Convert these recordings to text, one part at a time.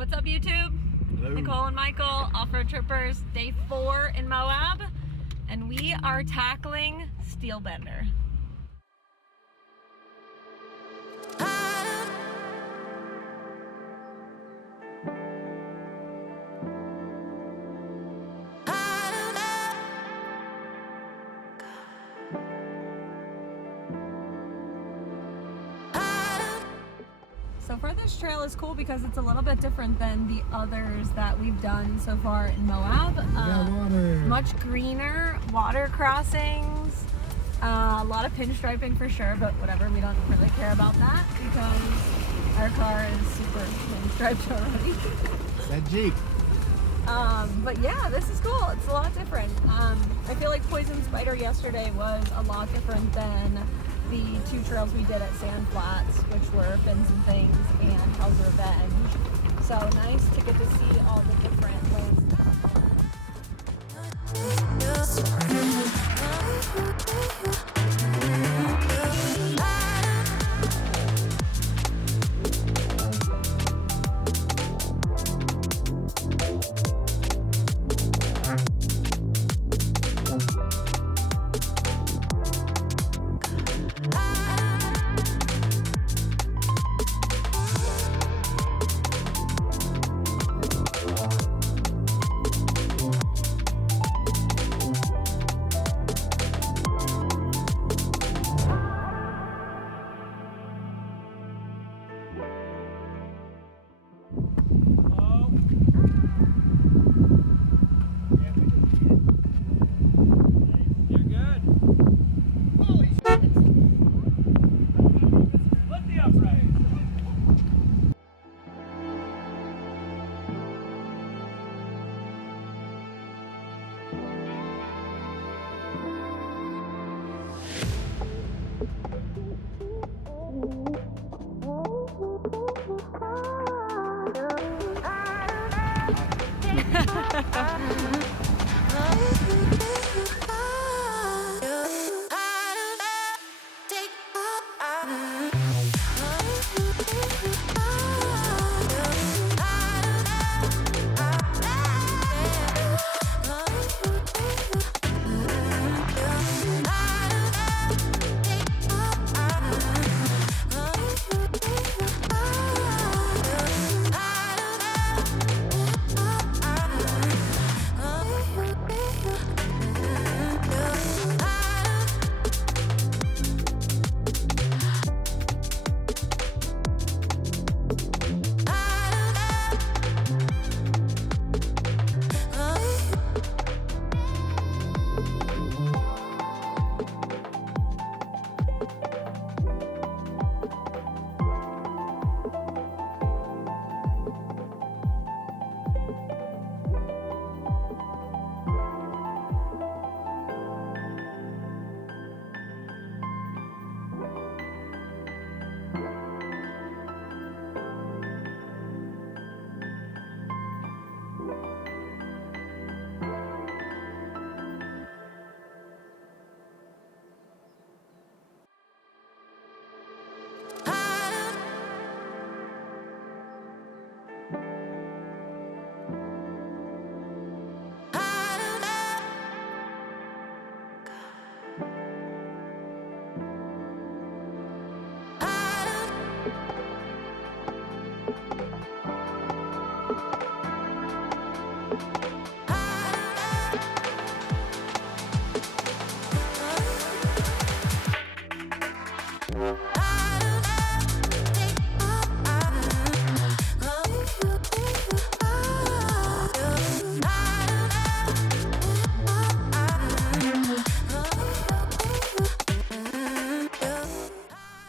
What's up, YouTube? Hello. Nicole and Michael, off-road trippers, day 4 in Moab, and we are tackling Steelbender. So far, this trail is cool because it's a little bit different than the others that we've done so far in Moab. Much greener, water crossings, a lot of pinstriping for sure, but whatever, we don't really care about that because our car is super pinstriped already. That Jeep. But yeah, this is cool. It's a lot different. I feel like Poison Spider yesterday was a lot different than the 2 trails we did at Sand Flats, which were Fins and Things and Hell's Revenge. So nice to get to see all the different lanes.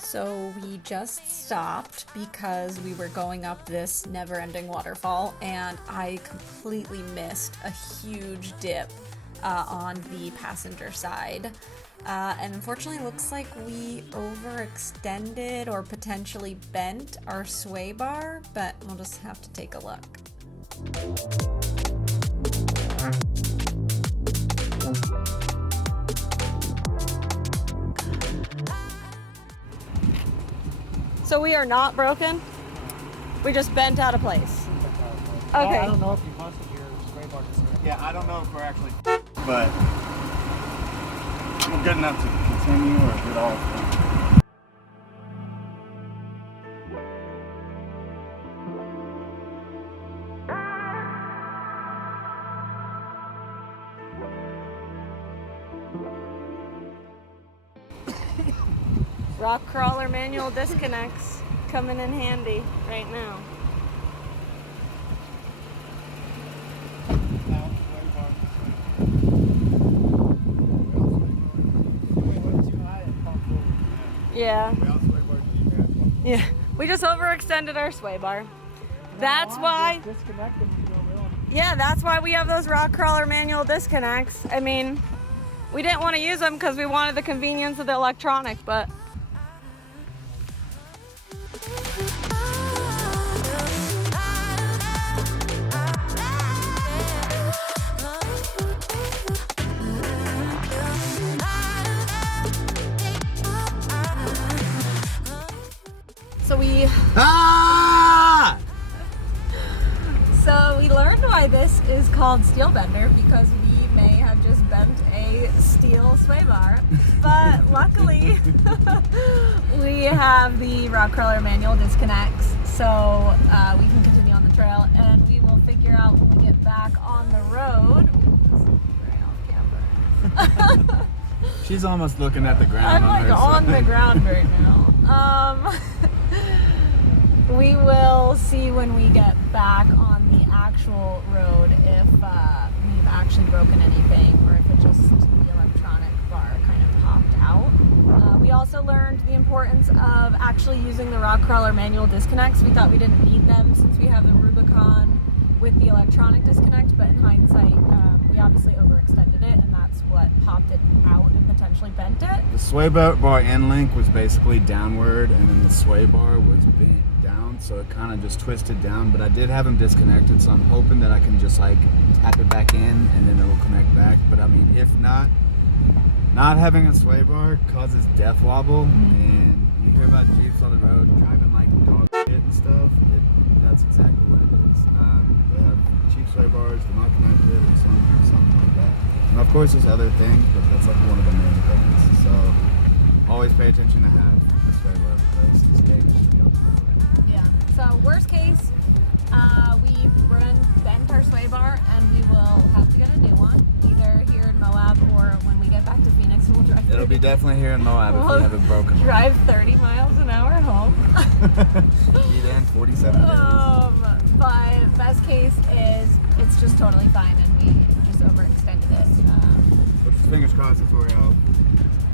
So we just stopped because we were going up this never-ending waterfall and I completely missed a huge dip on the passenger side. And unfortunately, it looks like we overextended or potentially bent our sway bar, but we'll just have to take a look. So we are not broken. We just bent out of place. Okay. I don't know if you busted your sway bar disconnect. Yeah, I don't know if we're actually, but we're good enough to continue or get all done. Rock crawler manual disconnects coming in handy right now. Yeah. Yeah. We just overextended our sway bar. That's why. Yeah, that's why we have those rock crawler manual disconnects. I mean, we didn't want to use them because we wanted the convenience of the electronic, but. So we learned why this is called steel bender, because we may have just bent a steel sway bar, but luckily we have the rock crawler manual disconnects, so we can continue on the trail, and we will figure out when we get back on the road. Very off camera. She's almost looking at the ground. I'm like on the ground right now. We will see when we get back on the actual road if we've actually broken anything, or if it just the electronic bar kind of popped out. We also learned the importance of actually using the rock crawler manual disconnects. We thought we didn't need them since we have the Rubicon with the electronic disconnect, but in hindsight, we obviously overextended it, and that's what popped it out and potentially bent it. The sway bar end link was basically downward, and then the sway bar was bent down, so it kind of just twisted down. But I did have them disconnected, so I'm hoping that I can just like tap it back in and then it will connect back. But I mean, if not having a sway bar causes death wobble, and you hear about Jeeps on the road driving like dog shit and stuff, that's exactly what it is. They have cheap sway bars, they're not connected, or something like that. And of course there's other things, but that's like one of the main things. So always pay attention to have a sway bar, because it's dangerous to go. Yeah. So worst case, we bent our sway bar, and we will have to get a new one, either here in Moab or when we get back to Phoenix. We'll drive. It'll be definitely here in Moab if we have it broken. Drive 30 miles an hour home. Be there in 47 days. But best case is it's just totally fine, and we just overextended it. But fingers crossed before we out.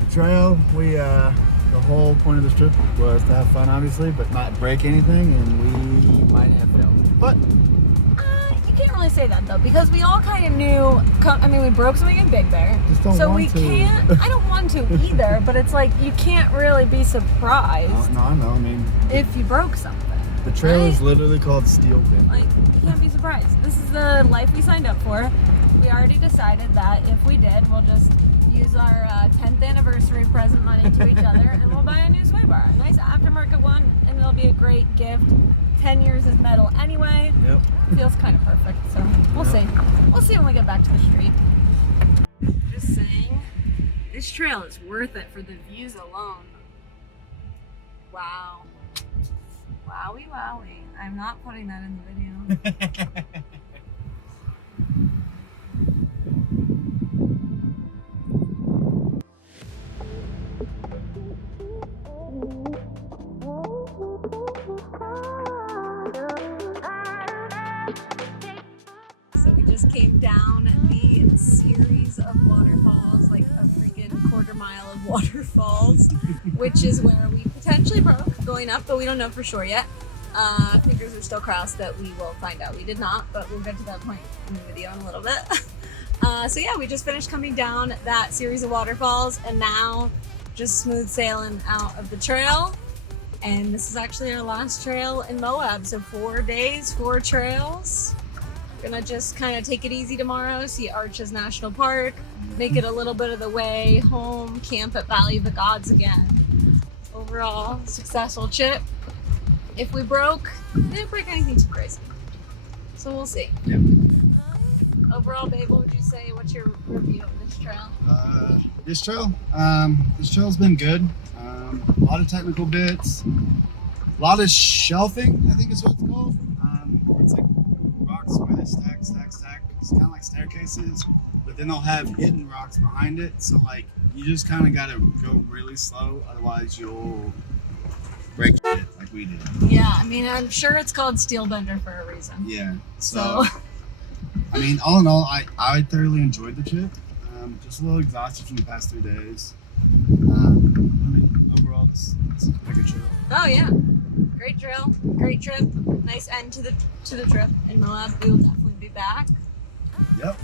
The trail, the whole point of this trip was to have fun, obviously, but not break anything, and we might have failed. But you can't really say that though, because we all kind of knew. I mean, we broke something in Big Bear, just don't so want we to. can't. I don't want to either, but it's like you can't really be surprised. No, I know. I mean, if you broke something. The trail right? is literally called Steel Bend. Like, you can't be surprised. This is the life we signed up for. We already decided that if we did, we'll just use our 10th anniversary present money to each other, and we'll buy a new sway bar. A nice aftermarket one, and it'll be a great gift. 10 years is metal anyway. Yep. Feels kind of perfect, so we'll see. We'll see when we get back to the street. Just saying, this trail is worth it for the views alone. Wow. Wowie wowie. I'm not putting that in the video. So we just came down the series of waterfalls, like a freaking quarter mile of waterfalls, which is where we potentially broke going up, but we don't know for sure yet. Fingers are still crossed that we will find out. We did not, but we'll get to that point in the video in a little bit. So yeah, we just finished coming down that series of waterfalls, and now just smooth sailing out of the trail. And this is actually our last trail in Moab, so 4 days, 4 trails. Gonna just kind of take it easy tomorrow, see Arches National Park, make it a little bit of the way home, camp at Valley of the Gods again. Overall, successful trip. If we broke, we didn't break anything too crazy. So So we'll see. Yep. Overall, babe, what would you say? What's your review of this trail? This trail's been good. A lot of technical bits, a lot of shelving, I think is what it's called. Where it's like rocks where they stack. It's kind of like staircases, but then they'll have hidden rocks behind it. So like you just kind of gotta go really slow, otherwise you'll break shit like we did. Yeah, I mean, I'm sure it's called Steel Bender for a reason. Yeah. So I mean, all in all, I thoroughly enjoyed the trip. Just a little exhausted from the past 3 days. I mean, overall, this is a good trip. Oh yeah, great trail, great trip, nice end to the trip in Moab. We will definitely be back. Yep.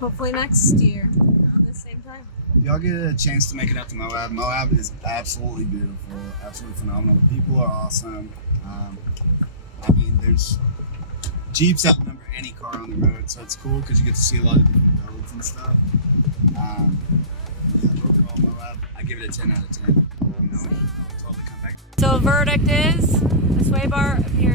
Hopefully next year around the same time. If y'all get a chance to make it out to Moab, Moab is absolutely beautiful, absolutely phenomenal. The people are awesome. I mean, there's Jeeps outnumber any car on the road, so it's cool because you get to see a lot of different builds and stuff. Yeah, overall, Moab, I give it a 10 out of 10. I'll totally come back. So verdict is the sway bar appears